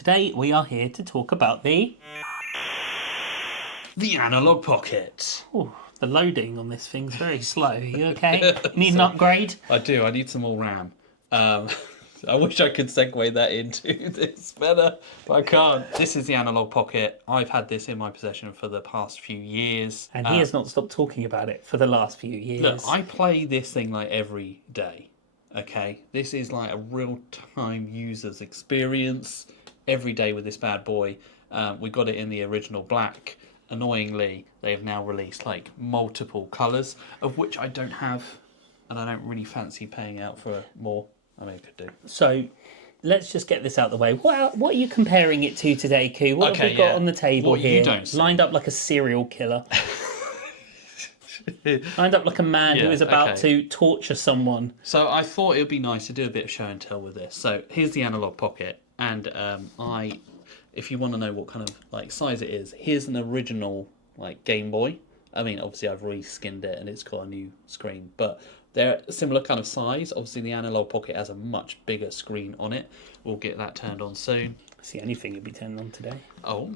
Today we are here to talk about the Analogue Pocket. Oh, the loading on this thing's very slow. Are you okay? Need an upgrade? I do. I need some more RAM. I wish I could segue that into this better, but I can't. This is the Analogue Pocket. I've had this in my possession for the past few years. And he has not stopped talking about it for the last few years. Look, I play this thing like every day. Okay, this is like a real-time user's experience every day with this bad boy. We got it in the original black. Annoyingly, they have now released like multiple colours, of which I don't have, and I don't really fancy paying out for more. I mean, I could do. So, let's just get this out of the way. What are you comparing it to today, Koo? What have we got on the table what here? You don't see. Lined up like a serial killer. Lined up like a man who is about to torture someone. So I thought it would be nice to do a bit of show and tell with this. So here's the Analogue Pocket, and if you want to know what kind of like size it is, here's an original like Game Boy. I mean, obviously I've reskinned it and it's got a new screen, but they're a similar kind of size. Obviously the Analogue Pocket has a much bigger screen on it. We'll get that turned on soon. It's the only thing you'll be turned on today. Oh.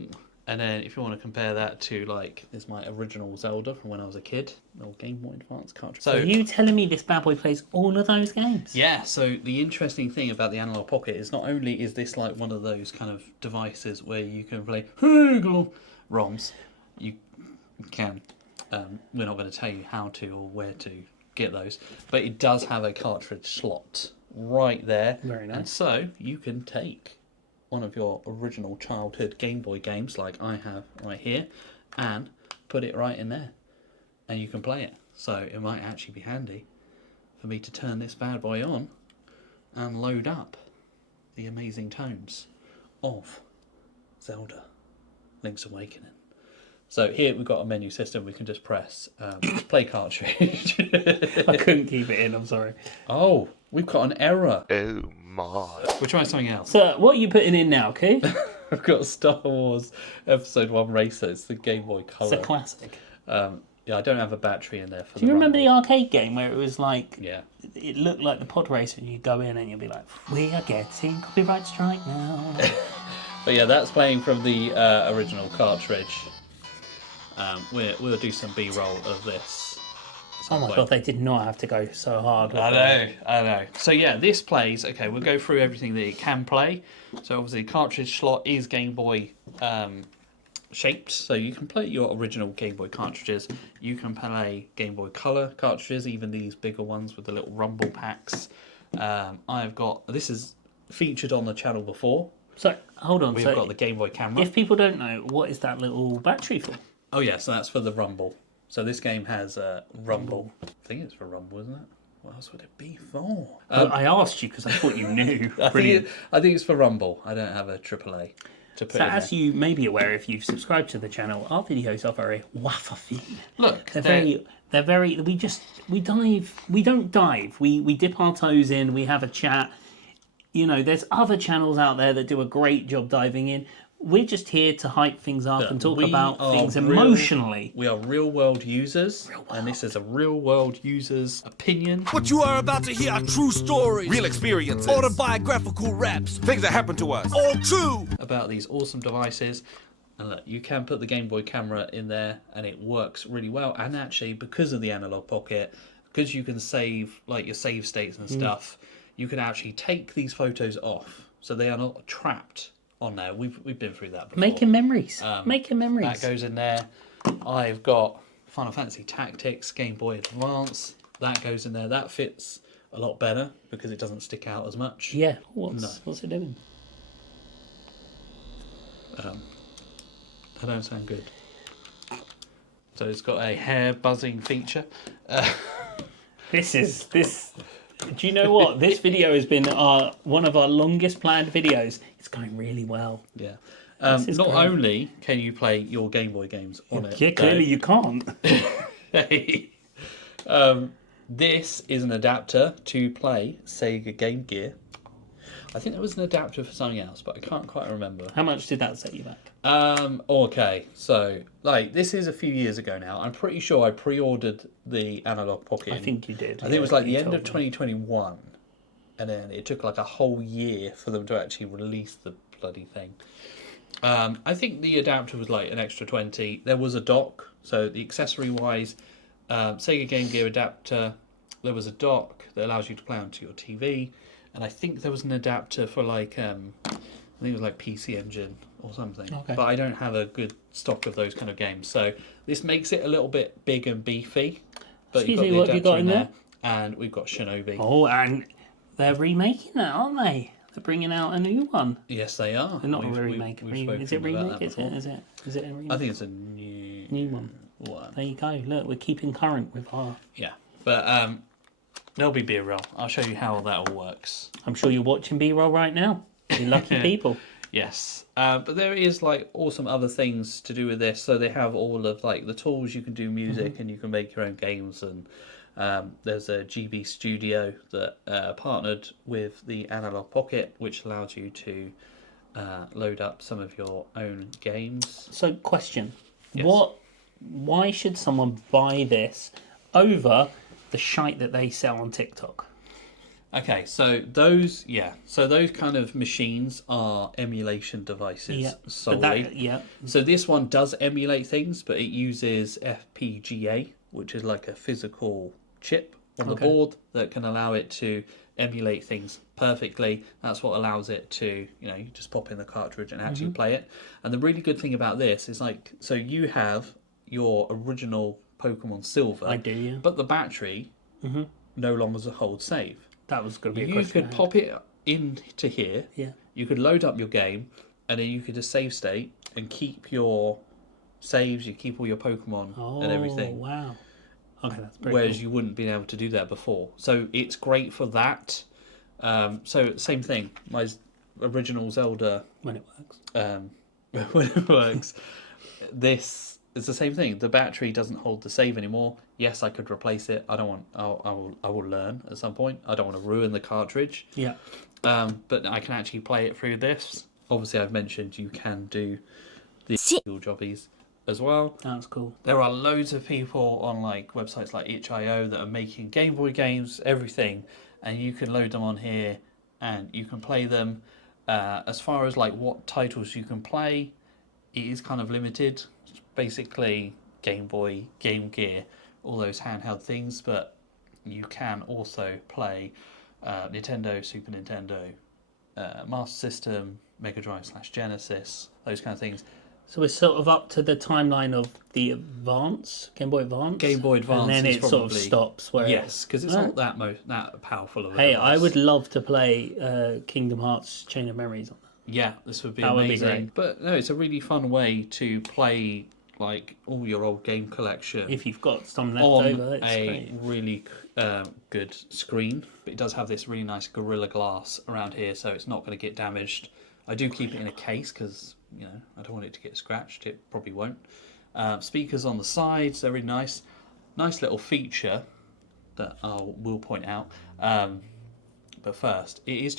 And then if you want to compare that to like, this is my original Zelda from when I was a kid, old Game Boy Advance cartridge. So are you telling me this bad boy plays all of those games? Yeah, so the interesting thing about the Analogue Pocket is not only is this like one of those kind of devices where you can play ROMs, you can. We're not going to tell you how to or where to get those, but it does have a cartridge slot right there. Very nice. And so you can take one of your original childhood Game Boy games, like I have right here, and put it right in there, and you can play it. So it might actually be handy for me to turn this bad boy on and load up the amazing tones of Zelda Link's Awakening. So here we've got a menu system. We can just press play cartridge. I couldn't keep it in, I'm sorry. Oh, we've got an error. Oh my. We'll try something else. So what are you putting in now, Koo? I've got Star Wars Episode 1 Racer. It's the Game Boy Color. It's a classic. Yeah, I don't have a battery in there for Do you remember the arcade game where it was like, Yeah. it looked like the pod racer and you go in and you'll be like, we are getting copyright strike now. But yeah, that's playing from the original cartridge. We'll do some B-roll of this. Oh my god, they did not have to go so hard. I know. So yeah, this plays. Okay, we'll go through everything that it can play. So obviously, the cartridge slot is Game Boy shaped, so you can play your original Game Boy cartridges. You can play Game Boy Color cartridges, even these bigger ones with the little rumble packs. I've got this is featured on the channel before. So hold on. We've got the Game Boy camera. If people don't know, what is that little battery for? Oh yeah, so that's for the rumble. So this game has rumble. I think it's for rumble, isn't it? What else would it be for? I asked you because I thought you knew. I Brilliant. think it's for rumble. I don't have a AAA to put So in as there. you may be aware, if you've subscribed to the channel, our videos are very waffle. Look, They're very. We don't dive. We dip our toes in. We have a chat. You know, there's other channels out there that do a great job diving in. We're just here to hype things up and talk about things emotionally. We are real world users, and this is a real world user's opinion. What you are about to hear are true stories, Real experiences. autobiographical raps, Things that happened to us. all true. About these awesome devices. And look, you can put the Game Boy camera in there, and it works really well. And actually, because of the Analogue Pocket, because you can save like your save states and stuff, you can actually take these photos off, so they are not trapped on there. We've been through that before. Making memories. Making memories. That goes in there. I've got Final Fantasy Tactics, Game Boy Advance. That goes in there. That fits a lot better because it doesn't stick out as much. Yeah. What's it doing? That don't sound good. So it's got a hair buzzing feature. This. Do you know what? This video has been one of our longest planned videos. It's going really well. Yeah. This is Not great. only can you play your Game Boy games on it. Yeah, clearly you can't. This is an adapter to play Sega Game Gear. I think there was an adapter for something else, but I can't quite remember. How much did that set you back? Okay, so like this is a few years ago now. I'm pretty sure I pre-ordered the Analogue Pocket. I think you did. I think it was like the you end told of me. 2021, and then it took like a whole year for them to actually release the bloody thing. I think the adapter was like an extra 20. There was a dock, so the accessory wise, Sega Game Gear adapter. There was a dock that allows you to play onto your TV, and I think there was an adapter for like I think it was like PC Engine or something. Okay. But I don't have a good stock of those kind of games, so this makes it a little bit big and beefy. But Excuse me, what have you got in there? And we've got Shinobi. Oh, and they're remaking that, aren't they? They're bringing out a new one. Yes, they are. They're not a remake. Is it remake? Is it a remake? I think it's a new one. one. There you go. Look, we're keeping current with our... Yeah, but there'll be B-roll. I'll show you how that all works. I'm sure you're watching B-roll right now. You lucky people. Yes, but there is like awesome other things to do with this. So they have all of like the tools you can do music and you can make your own games. And there's a GB Studio that partnered with the Analogue Pocket, which allows you to load up some of your own games. So, question: Yes. Why should someone buy this over the shite that they sell on TikTok? Okay, so those kind of machines are emulation devices solely. So this one does emulate things, but it uses FPGA, which is like a physical chip on the board that can allow it to emulate things perfectly. That's what allows it to, you just pop in the cartridge and actually play it. And the really good thing about this is so you have your original Pokemon Silver. I do, yeah. But the battery no longer holds save. That was going to be a You question. could pop it into here. Yeah. You could load up your game, and then you could just save state and keep your saves. You keep all your Pokemon and everything. Oh, wow. Okay, that's pretty Whereas cool. you wouldn't be able to do that before. So it's great for that. So same thing. My original Zelda. When it works. When it works, this is the same thing. The battery doesn't hold the save anymore. Yes, I could replace it. I don't want. I will learn at some point. I don't want to ruin the cartridge. Yeah. But I can actually play it through this. Obviously, I've mentioned you can do the skill jobbies as well. That's cool. There are loads of people on like websites like itch.io that are making Game Boy games, everything, and you can load them on here and you can play them. As far as like what titles you can play, it is kind of limited. It's basically Game Boy, Game Gear, all those handheld things, but you can also play Nintendo, Super Nintendo, Master System, Mega Drive / Genesis, those kind of things. So we're sort of up to the timeline of the Game Boy Advance. Game Boy Advance, and then is it sort of probably- stops. Where Yes, because it's not that powerful of a Hey, device. I would love to play Kingdom Hearts Chain of Memories on that. Yeah, this would be That would be amazing. great. But no, it's a really fun way to play like all your old game collection If you've got some left on over, it's a great. really good screen. But it does have this really nice Gorilla Glass around here, so it's not going to get damaged. I do keep it in a case because I don't want it to get scratched. It probably won't. Speakers on the sides, they're really nice. Nice little feature that I will point out. But first, it is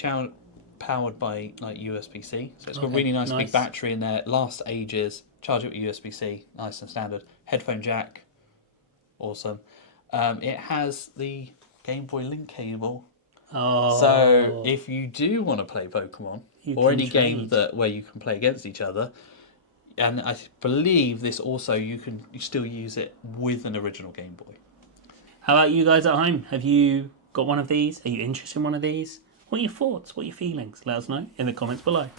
powered by like USB-C, so it's got a really nice big battery in there. It lasts ages. Charge it with USB-C, nice and standard. Headphone jack, awesome. It has the Game Boy Link cable. Oh, So if you do want to play Pokemon or can any game trade. where you can play against each other, and I believe this also you still use it with an original Game Boy. How about you guys at home? Have you got one of these? Are you interested in one of these? What are your thoughts? What are your feelings? Let us know in the comments below.